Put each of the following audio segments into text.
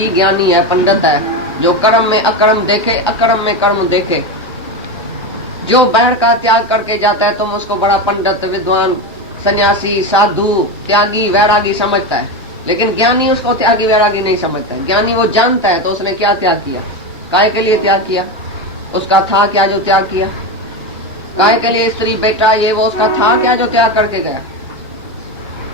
व्यक्ति ज्ञानी है, पंडित है, जो कर्म में अकर्म देखे, अकर्म में कर्म देखे। जो बैर का त्याग करके जाता है तुम उसको बड़ा पंडित, विद्वान, सन्यासी, साधु, त्यागी, वैरागी समझता है, लेकिन ज्ञानी उसको त्यागी वैरागी नहीं समझता है। ज्ञानी वो जानता है तो उसने क्या त्याग किया, काय के लिए त्याग किया, उसका था क्या जो त्याग किया। काय के लिए स्त्री बेटा ये वो उसका था क्या जो त्याग करके गया।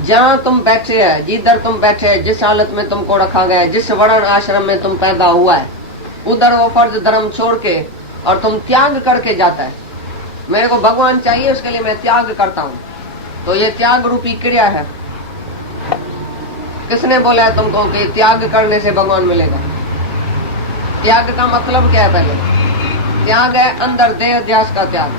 जहाँ तुम बैठे है, जिधर तुम बैठे है, जिस हालत में तुमको रखा गया है, जिस वर्ण आश्रम में तुम पैदा हुआ है, उधर वो फर्ज धर्म छोड़ के और तुम त्याग करके जाता है। मेरे को भगवान चाहिए उसके लिए मैं त्याग करता हूँ, तो ये त्याग रूपी क्रिया है। किसने बोला है तुमको कि त्याग करने से भगवान मिलेगा। त्याग का मतलब क्या है, पहले त्याग है अंदर देह ध्यास का त्याग,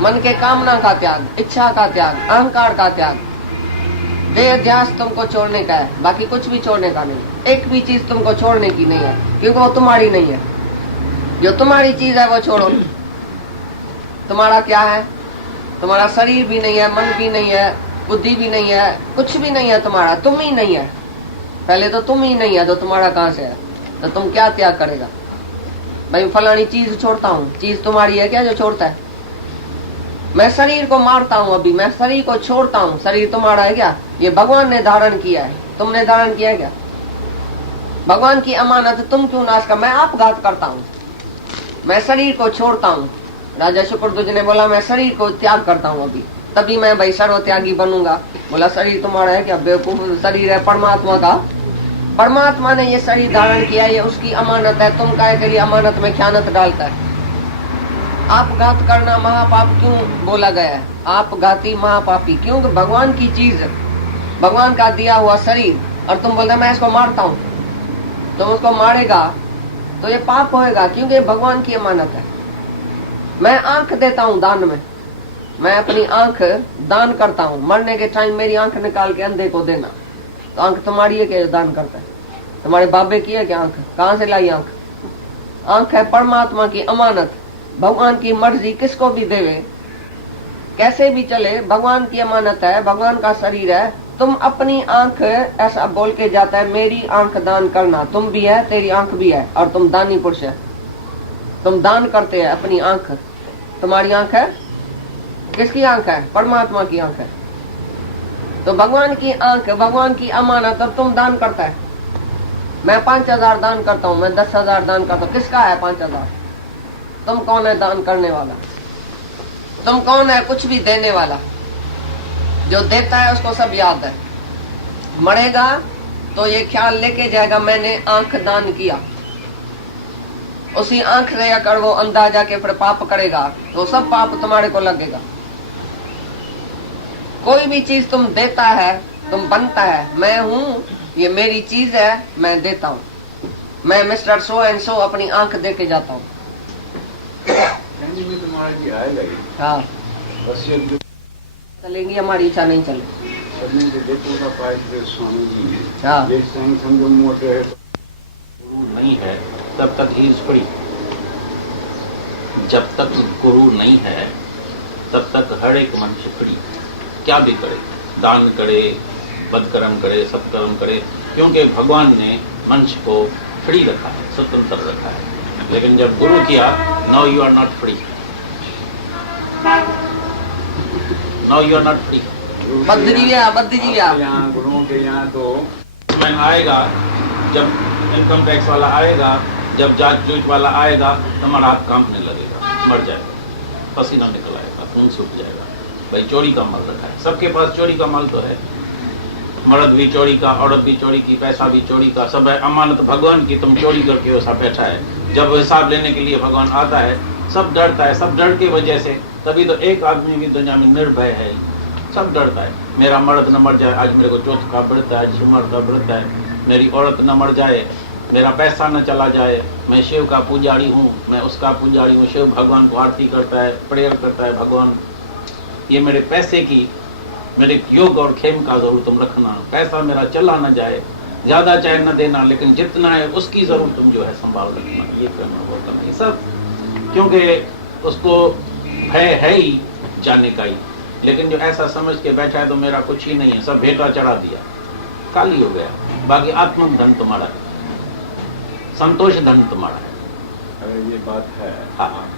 मन के कामना का त्याग, इच्छा का त्याग, अहंकार का त्याग। देह ध्यास तुमको छोड़ने का है, बाकी कुछ भी छोड़ने का नहीं। एक भी चीज तुमको छोड़ने की नहीं है, क्योंकि वो तुम्हारी नहीं है। जो तुम्हारी चीज है वो छोड़ो। तुम्हारा क्या है, तुम्हारा शरीर भी नहीं है, मन भी नहीं है, बुद्धि भी नहीं है, कुछ भी नहीं है तुम्हारा, तुम ही नहीं है। पहले तो तुम ही नहीं है तो तुम्हारा कहाँ से है, तो तुम क्या त्याग करेगा। भाई फलानी चीज छोड़ता हूँ, चीज तुम्हारी है क्या जो छोड़ता है। मैं शरीर को मारता हूँ, अभी मैं शरीर को छोड़ता हूँ, शरीर तुम्हारा है क्या, ये भगवान ने धारण किया है, तुमने धारण किया है क्या। भगवान की अमानत तुम क्यों नाश कर, मैं आपघात करता हूँ, मैं शरीर को छोड़ता हूँ। राजा शुक्रध्वज ने बोला मैं शरीर को त्याग करता हूँ अभी, तभी मैं भाई सर्व त्यागी बनूंगा। बोला शरीर तुम्हारा है क्या, बेवकूफ, शरीर है परमात्मा का। परमात्मा ने ये शरीर धारण किया, ये उसकी अमानत है, तुम काहे के लिए अमानत में ख्यानत डालता है। आपघात करना महापाप क्यों बोला गया है, आपघाती महापापी, क्योंकि भगवान की चीज, भगवान का दिया हुआ शरीर, और तुम बोलते मैं इसको मारता हूँ, तुम उसको मारेगा तो ये पाप होएगा, क्योंकि भगवान की अमानत है। मैं आंख देता हूँ दान में, मैं अपनी आंख दान करता हूँ, मरने के टाइम मेरी आंख निकाल के अंधे को देना, तो आंख तुम्हारी है क्या दान करता है, तुम्हारे बाबे की है क्या आंख, कहाँ से लाई आंख। आंख है परमात्मा की अमानत, भगवान की मर्जी किसको भी देवे, कैसे भी चले, भगवान की अमानत है, भगवान का शरीर है। तुम अपनी आंख ऐसा बोल के जाता है मेरी आंख दान करना, तुम भी है, तेरी आंख भी है, और तुम दानी पुरुष है, तुम दान करते हैं अपनी आंख। तुम्हारी आंख है, किसकी आंख है, परमात्मा की आंख है। तो भगवान की आंख, भगवान की अमानत, और तुम दान करता है। मैं 5000 दान करता हूँ, मैं 10,000 दान करता हूँ, किसका है 5000। तुम कौन है दान करने वाला, तुम कौन है कुछ भी देने वाला। जो देता है उसको सब याद है, मरेगा तो ये ख्याल लेके जाएगा मैंने आंख दान किया। उसी आंख से अगर वो अंधा जाके फिर पाप करेगा तो सब पाप तुम्हारे को लगेगा। कोई भी चीज तुम देता है, तुम बनता है, मैं हूँ, ये मेरी चीज है, मैं देता हूँ, मैं मिस्टर सो एंड सो अपनी आंख दे के जाता हूँ। हाँ चलेंगी, हमारी इच्छा नहीं चले। हाँ नहीं है तब तक ही फ्री, जब तक गुरु नहीं है तब तक हर एक मनुष्य फ्री, क्या भी करे, दान करे, बदकर्म करे, सत्कर्म करे, क्योंकि भगवान ने मनुष्य को फ्री रखा है, स्वतंत्र रखा है। लेकिन जब गुरु किया, now you are not free, now you are not free. बद्ध जी गया गुरुओं के यहाँ तो मैं आएगा, जब इनकम टैक्स वाला आएगा, जब जांच जूझ वाला आएगा, तुम्हारा हाथ कांपने लगेगा, मर जाएगा, पसीना निकल आएगा, खून सूख जाएगा। भाई चोरी का माल रखा है, सबके पास चोरी का माल तो है, मर्द भी चोरी का, औरत भी चोरी की, पैसा भी चोरी का, सब है अमानत भगवान की, तुम चोरी करके वो सब बैठा है। जब हिसाब लेने के लिए भगवान आता है, सब डरता है, सब डर की वजह से, तभी तो एक आदमी भी दुनिया में निर्भय है, सब डरता है, मेरा मर्द न मर जाए, आज मेरे को चौथ का व्रत है, आज सुमर का व्रत है, मेरी औरत न मर जाए, मेरा पैसा न चला जाए, मैं शिव का पुजारी हूँ, मैं उसका पुजारी हूँ, शिव भगवान को आरती करता है, प्रेयर करता है, भगवान ये मेरे पैसे की, मेरे योग और खेम का जरूर तुम रखना, पैसा मेरा चला न जाए, ज्यादा चाहे न देना, लेकिन जितना है उसकी जरूर तुम जो है संभाल रखना, ये करना वो करना, ये सब क्योंकि उसको है ही जाने का ही। लेकिन जो ऐसा समझ के बैठा है तो मेरा कुछ ही नहीं है, सब भेटा चढ़ा दिया, काली हो गया। बाकी आत्मक धन तुम्हारा है, संतोष धन तुम्हारा है। अरे ये बात है। हाँ।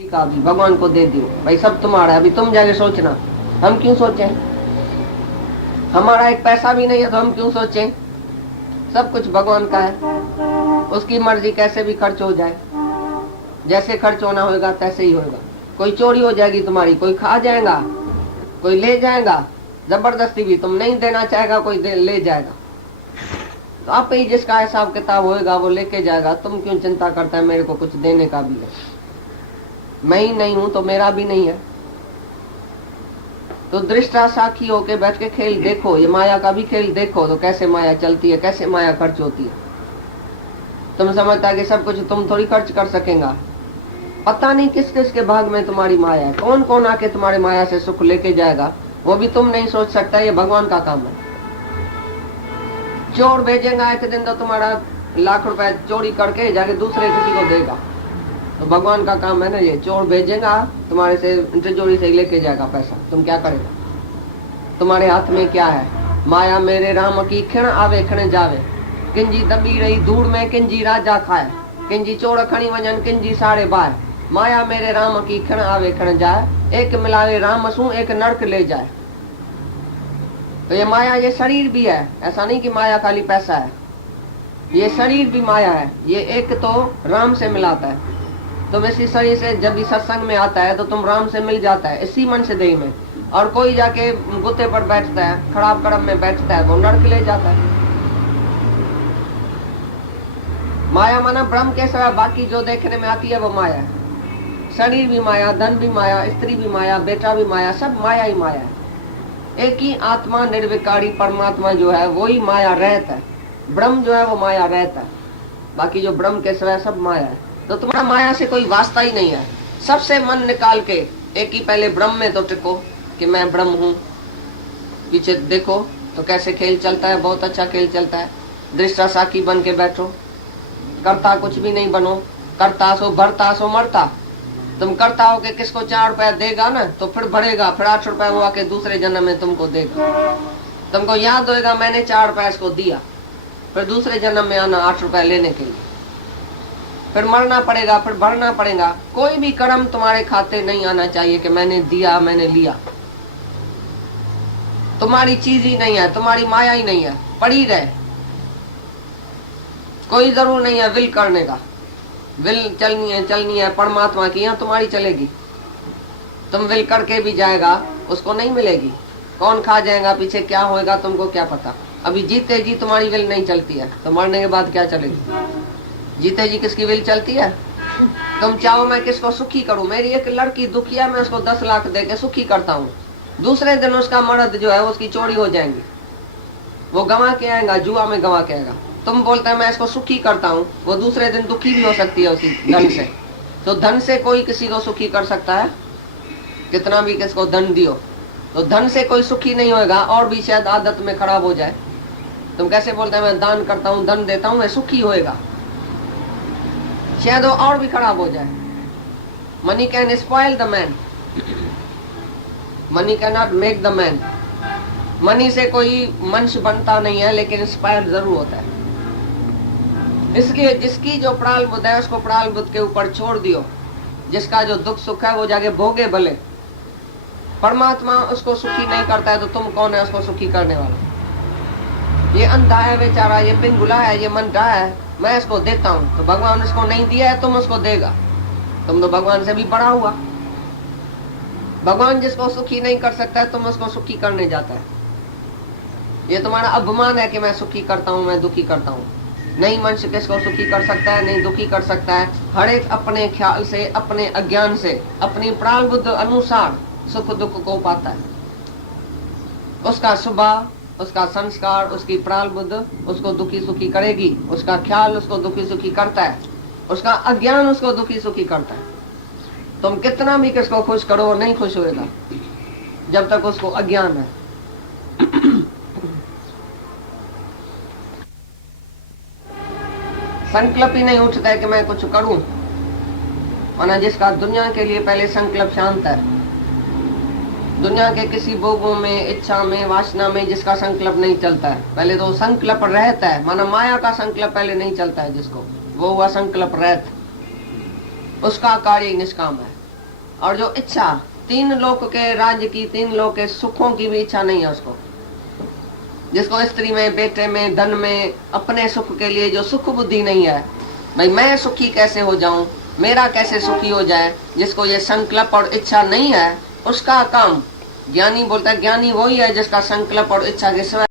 का भी भगवान को दे दियो भाई, सब तुम्हारा है। अभी तुम जाके सोचना, हम क्यों सोचें? हमारा एक पैसा भी नहीं है तो हम क्यों सोचें? सब कुछ भगवान का है, उसकी मर्जी कैसे भी खर्च हो जाए, जैसे खर्च होना होगा तैसे ही होगा। कोई चोरी हो जाएगी तुम्हारी, कोई खा जाएगा, कोई ले जाएगा, जबरदस्ती भी तुम नहीं देना चाहेगा, कोई ले जाएगा। तो आप ही जिसका हिसाब किताब होएगा वो लेके जाएगा। तुम क्यों चिंता करता है मेरे को कुछ देने का भी है? मैं ही नहीं हूं तो मेरा भी नहीं है। तो दृष्टा साखी होके बैठ के खेल देखो, ये माया का भी खेल देखो तो कैसे माया चलती है, कैसे माया खर्च होती है। तुम समझता है कि सब कुछ तुम थोड़ी खर्च कर सकेगा। पता नहीं किस किस के भाग में तुम्हारी माया है, कौन कौन आके तुम्हारी माया से सुख लेके जाएगा वो भी तुम नहीं सोच सकता। ये भगवान का काम है। चोर भेजेगा एक दिन तो तुम्हारा लाख रुपए चोरी करके जाके दूसरे किसी को देगा, तो भगवान का काम है ना। ये चोर भेजेगा तुम्हारे से तिजोरी से लेके जाएगा पैसा, तुम क्या करेगा? तुम्हारे हाथ में क्या है? माया मेरे राम की क्षण आवे क्षण जावे, किंजी दबी रही धूड़ में किंजी राजा खाए, किंजी चोर खणी वजन किंजी साड़े बाय, माया मेरे राम की क्षण आवे क्षण जाए, एक मिलावे राम सू एक नरक ले जाए। तो ये माया, ये शरीर भी है, ऐसा नहीं कि माया खाली पैसा है। ये शरीर भी माया है। ये एक तो राम से मिलाता है, तुम इसी शरीर से जब भी सत्संग में आता है तो तुम राम से मिल जाता है इसी मन से देह में। और कोई जाके गुत्ते पर बैठता है, खराब कर्म में बैठता है, वो नरक ले जाता है। माया माना ब्रह्म के सिवा बाकी जो देखने में आती है वो माया है। शरीर भी माया, धन भी माया, स्त्री भी माया, बेटा भी माया, सब माया ही माया है। एक ही आत्मा निर्विकारी परमात्मा जो है वही माया रहता है। ब्रह्म जो है वो माया रहता है, बाकी जो ब्रह्म के सिवा सब माया है। तो तुम्हारा माया से कोई वास्ता ही नहीं है। सबसे मन निकाल के एक ही पहले ब्रह्म में तो टिको कि मैं ब्रह्म हूँ। पीछे देखो तो कैसे खेल चलता है, बहुत अच्छा खेल चलता है। दृष्टा साखी बन के बैठो, करता कुछ भी नहीं बनो। करता सो भरता सो मरता। तुम करता हो कि किसको 4 रुपए देगा ना तो फिर बढ़ेगा, फिर 8 रुपए वो आके दूसरे जन्म में तुमको देगा। तुमको याद होएगा मैंने 4 रुपए इसको दिया, फिर दूसरे जन्म में आना 8 रुपए लेने के लिए, फिर मरना पड़ेगा, फिर भरना पड़ेगा। कोई भी कर्म तुम्हारे खाते नहीं आना चाहिए कि मैंने दिया मैंने लिया। तुम्हारी चीज ही नहीं है, तुम्हारी माया ही नहीं है, पड़ी रहे। कोई जरूर नहीं है विल करने का। विल चलनी है परमात्मा की, यहाँ तुम्हारी चलेगी। तुम विल करके भी जाएगा उसको नहीं मिलेगी। कौन खा जाएगा, पीछे क्या होएगा तुमको क्या पता। अभी जीते जी तुम्हारी विल नहीं चलती है तो मरने के बाद क्या चलेगी? जीते जी किसकी विल चलती है? तुम चाहो मैं किसको सुखी करूं, मेरी एक लड़की दुखी है, मैं उसको 10 लाख दे के सुखी करता हूँ। दूसरे दिन उसका मर्द जो है उसकी चोरी हो जाएंगी, वो गंवा के आएगा, जुआ में गंवा के आएगा। तुम बोलते हैं मैं इसको सुखी करता हूँ, वो दूसरे दिन दुखी भी हो सकती है उसी धन से। तो धन से कोई किसी को सुखी कर सकता है? कितना भी किसको धन दियो तो धन से कोई सुखी नहीं होगा, और भी शायद आदत में खराब हो जाए। तुम कैसे बोलते हैं मैं दान करता हूँ धन देता हूँ मैं सुखी होएगा, शायद वो और भी खराब हो जाए। Money can spoil the man, money can not make the man. Money से कोई मनुष्य बनता नहीं है, लेकिन इंस्पायर जरूर होता है। इसलिए जिसकी जो प्राल बुद्ध है उसको प्राल बुद्ध के ऊपर छोड़ दियो। जिसका जो दुख सुख है वो जाके भोगे भले। परमात्मा उसको सुखी नहीं करता है तो तुम कौन है उसको सुखी करने वाला? ये अंधा है बेचारा, ये पिंगुला है, ये मन रहा है, मैं इसको देता हूँ। तो भगवान इसको नहीं दिया है, तुम उसको देगा। तुम तो भगवान से भी बड़ा हुआ। भगवान जिसको सुखी नहीं कर सकता है तुम उसको सुखी करने जाता है। ये तुम्हारा अभिमान है कि मैं सुखी करता हूँ मैं दुखी करता हूँ। नहीं, मनुष्य किसको सुखी कर सकता है, नहीं दुखी कर सकता है। हर एक अपने ख्याल से, अपने अज्ञान से, अपनी प्राण बुद्ध अनुसार सुख दुख को पाता है। उसका स्वभाव, उसका संस्कार, उसकी प्राण बुद्ध उसको दुखी सुखी करेगी। उसका ख्याल उसको दुखी सुखी करता है, उसका अज्ञान उसको दुखी सुखी करता है। तुम कितना भी किसको खुश करो वो नहीं खुश होएगा जब तक उसको अज्ञान है। संकल्प ही नहीं उठता है कि मैं कुछ करूं। माना जिसका दुनिया के लिए पहले संकल्प शांत है, दुनिया के किसी भोगों में, इच्छा में, वासना में जिसका संकल्प नहीं चलता है, पहले तो संकल्प रहता है, माना माया का संकल्प पहले नहीं चलता है जिसको, वो हुआ संकल्प रहत, उसका कार्य निष्काम है। और जो इच्छा, तीन लोक के राज्य की, तीन लोक के सुखों की भी इच्छा नहीं है उसको, जिसको स्त्री में, बेटे में, धन में, अपने सुख के लिए जो सुख बुद्धि नहीं है, भाई मैं सुखी कैसे हो जाऊं, मेरा कैसे सुखी हो जाए, जिसको ये संकल्प और इच्छा नहीं है, उसका काम ज्ञानी बोलता है। ज्ञानी वही है जिसका संकल्प और इच्छा के सिवाय